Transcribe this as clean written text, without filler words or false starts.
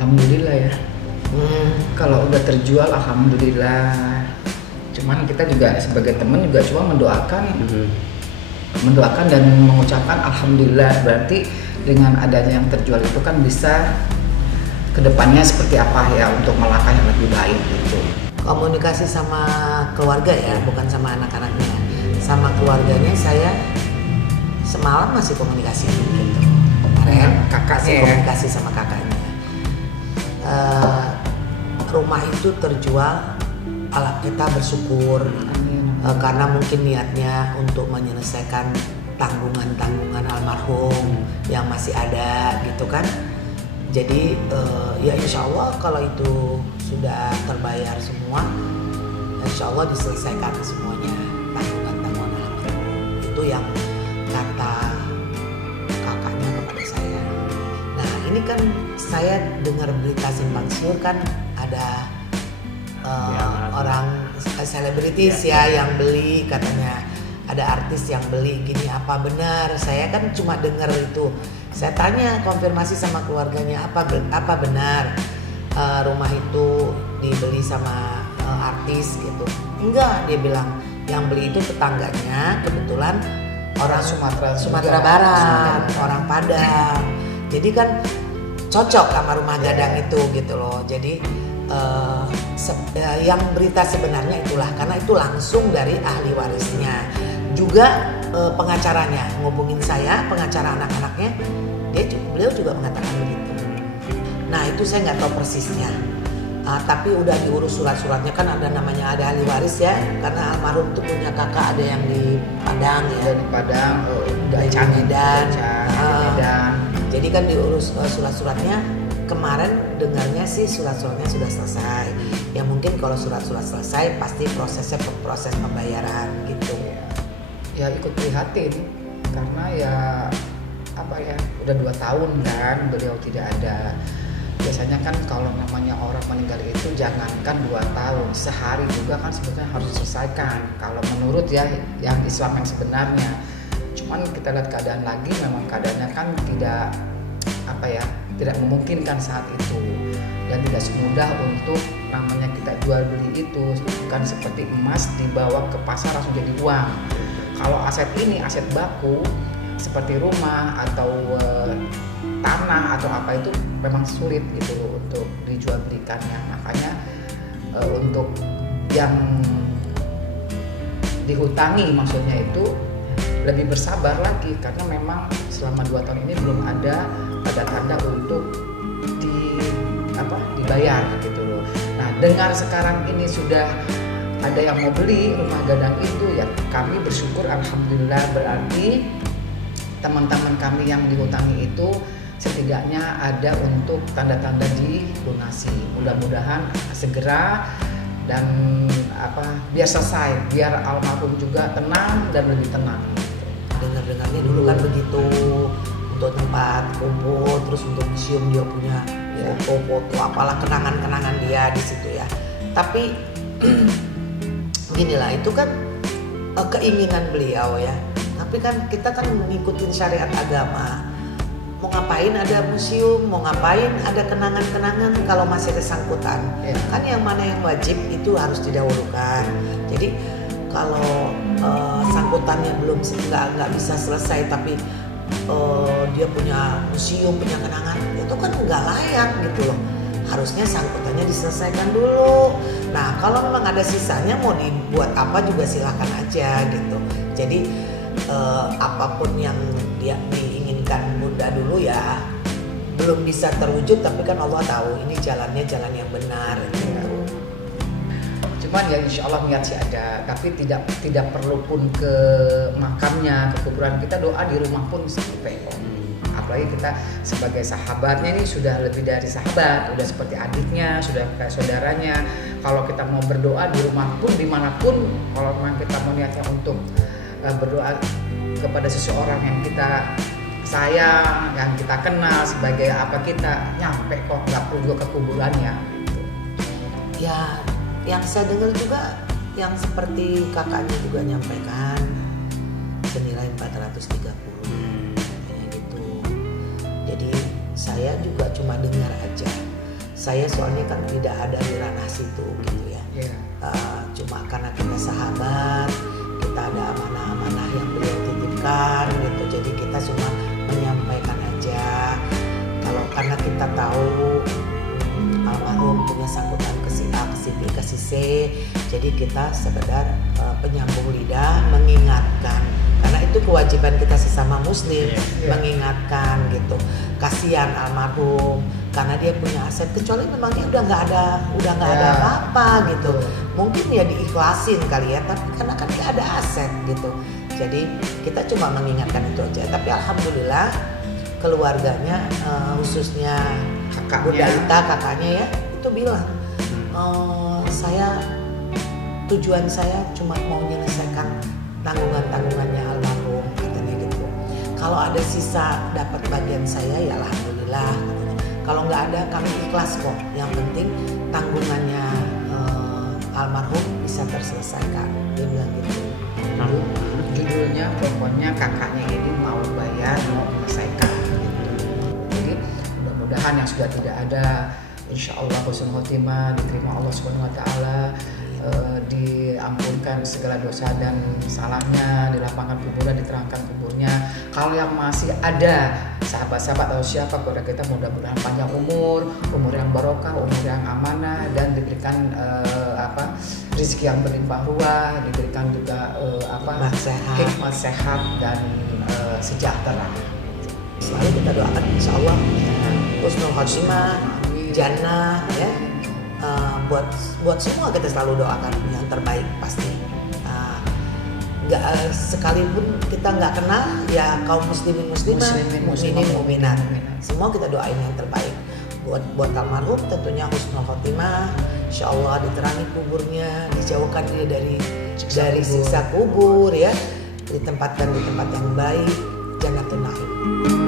Alhamdulillah ya. Kalau udah terjual alhamdulillah. Cuman kita juga sebagai teman juga cuma mendoakan dan mengucapkan alhamdulillah. Berarti dengan adanya yang terjual itu kan bisa kedepannya seperti apa ya untuk melangkah yang lebih baik gitu. Komunikasi sama keluarga ya, bukan sama anak-anaknya. Sama keluarganya saya semalam masih komunikasi gitu. Kemarin Kakaknya ya? komunikasi sama kakaknya. Rumah itu terjual, kita bersyukur. Karena mungkin niatnya untuk menyelesaikan tanggungan almarhum yang masih ada gitu kan. Jadi ya insya Allah kalau itu sudah terbayar semua, insya Allah diselesaikan semuanya tanggungan almarhum. Itu yang kata kakaknya kepada saya. Nah ini kan saya dengar berita simpang siur kan ada orang selebritis ya yang beli, katanya ada artis yang beli gini, apa benar? Saya kan cuma dengar itu. Saya tanya konfirmasi sama keluarganya, apa benar rumah itu dibeli sama artis gitu? Enggak, dia bilang yang beli itu tetangganya kebetulan orang Sumatera Barat, orang Padang. Jadi kan cocok sama rumah gadang itu gitu loh. Jadi yang berita sebenarnya itulah, karena itu langsung dari ahli warisnya. Juga pengacaranya ngubungin saya, pengacara anak-anaknya, beliau juga mengatakan begitu. Nah itu saya nggak tahu persisnya, tapi udah diurus surat-suratnya kan, ada namanya ada ahli waris ya, karena almarhum itu punya kakak ada yang di Padang ya, di Padang, Medan. Medan. Jadi kan diurus surat-suratnya. Kemarin dengarnya sih surat-suratnya sudah selesai. Ya mungkin kalau surat-surat selesai pasti proses pembayaran gitu. Ya ikut prihatin karena ya udah 2 tahun kan beliau tidak ada. Biasanya kan kalau namanya orang meninggal itu jangankan 2 tahun, sehari juga kan sebetulnya harus diselesaikan kalau menurut ya yang Islam yang sebenarnya. Cuman kita lihat keadaan lagi, memang keadaannya kan tidak memungkinkan saat itu, dan tidak semudah untuk namanya kita jual beli itu, bukan seperti emas dibawa ke pasar langsung jadi uang. Kalau aset ini aset baku seperti rumah atau tanah atau apa itu memang sulit gitu loh untuk dijual belikannya. Makanya untuk yang dihutangi maksudnya itu lebih bersabar lagi, karena memang selama 2 tahun ini belum ada tanda-tanda untuk dibayar gitu loh. Nah, dengar sekarang ini sudah ada yang mau beli rumah gadang itu, ya kami bersyukur alhamdulillah, berarti teman-teman kami yang dihutangi itu setidaknya ada untuk tanda-tanda dilunasi. Mudah-mudahan segera dan biar selesai, biar almarhum juga tenang dan lebih tenang. Dengar-dengarnya dulu kan begitu, untuk tempat kumpul, terus untuk museum dia punya foto-foto apalah, kenangan-kenangan dia di situ ya. Tapi ginilah, itu kan keinginan beliau ya. Tapi kan kita kan ngikutin syariat agama. Mau ngapain ada museum, mau ngapain ada kenangan-kenangan kalau masih ada sangkutan. Kan yang mana yang wajib itu harus didahulukan. Jadi kalau sangkutannya belum nggak bisa selesai, tapi dia punya museum, punya kenangan, itu kan nggak layak gitu loh. Harusnya sangkutannya diselesaikan dulu. Nah kalau memang ada sisanya mau dibuat apa juga silahkan aja gitu. Jadi apapun yang dia diinginkan mudah dulu ya, belum bisa terwujud, tapi kan Allah tahu ini jalannya jalan yang benar gitu. Cuman ya insya Allah niat sih ada, tapi tidak perlu pun ke makamnya, ke kuburan. Kita doa di rumah pun sampai kok. Apalagi kita sebagai sahabatnya ini sudah lebih dari sahabat, udah seperti adiknya, sudah kayak saudaranya. Kalau kita mau berdoa di rumah pun, dimanapun, kalau memang kita mau niatnya untuk berdoa kepada seseorang yang kita sayang, yang kita kenal sebagai apa, kita nyampe kok, nggak perlu juga ke kuburannya. Ya. Yang saya dengar juga yang seperti kakaknya juga nyampaikan senilai 430 kayak gitu. Jadi saya juga cuma dengar aja. saya soalnya kan tidak ada di ranah situ gitu ya. Cuma karena kita sahabat, kita ada amanah-amanah yang beliau titipkan gitu, jadi kita cuma menyampaikan aja. Kalau karena kita tahu almarhum punya sambutan ke si A, ke si B, ke si C, jadi kita sekedar penyambung lidah, mengingatkan. Karena itu kewajiban kita sesama muslim, mengingatkan gitu. Kasihan almarhum karena dia punya aset, kecuali memang dia udah nggak ada apa-apa gitu. Mungkin ya diikhlasin kali ya, tapi karena kan dia ada aset gitu. Jadi kita cuma mengingatkan itu aja. Tapi alhamdulillah keluarganya, khususnya Bunda Ita, kakaknya ya, itu bilang tujuan saya cuma mau menyelesaikan tanggungannya almarhum, katanya gitu. Kalau ada sisa dapat bagian saya ya alhamdulillah, katanya. Kalau nggak ada kami ikhlas kok. Yang penting tanggungannya almarhum bisa terselesaikan, dia bilang gitu. Judulnya pokoknya kakaknya ini mau bayar, mau menyelesaikan gitu. Jadi mudah-mudahan yang sudah tidak ada, insya Allah husnul khotimah, diterima Allah Subhanahu Wa Taala, diampunkan segala dosa dan salahnya, dilapangkan kuburnya, diterangkan kuburnya. Kalau yang masih ada sahabat-sahabat atau siapa kepada kita, mudah-mudahan panjang umur yang barokah, umur yang amanah, dan diberikan rezeki yang berlimpah ruah, diberikan juga hikmat sehat dan sejahtera. Selalu kita doakan insya Allah husnul khotimah, jannah ya. Buat semua kita selalu doakan yang terbaik pasti. Nggak sekalipun kita nggak kenal ya kaum muslimin mukminin mukminat, semua kita doain yang terbaik. Buat almarhum tentunya husnul khotimah, insya Allah diterangi kuburnya, dijauhkan dia dari siksa kubur ya, ditempatkan di tempat yang baik, jannatul na'im.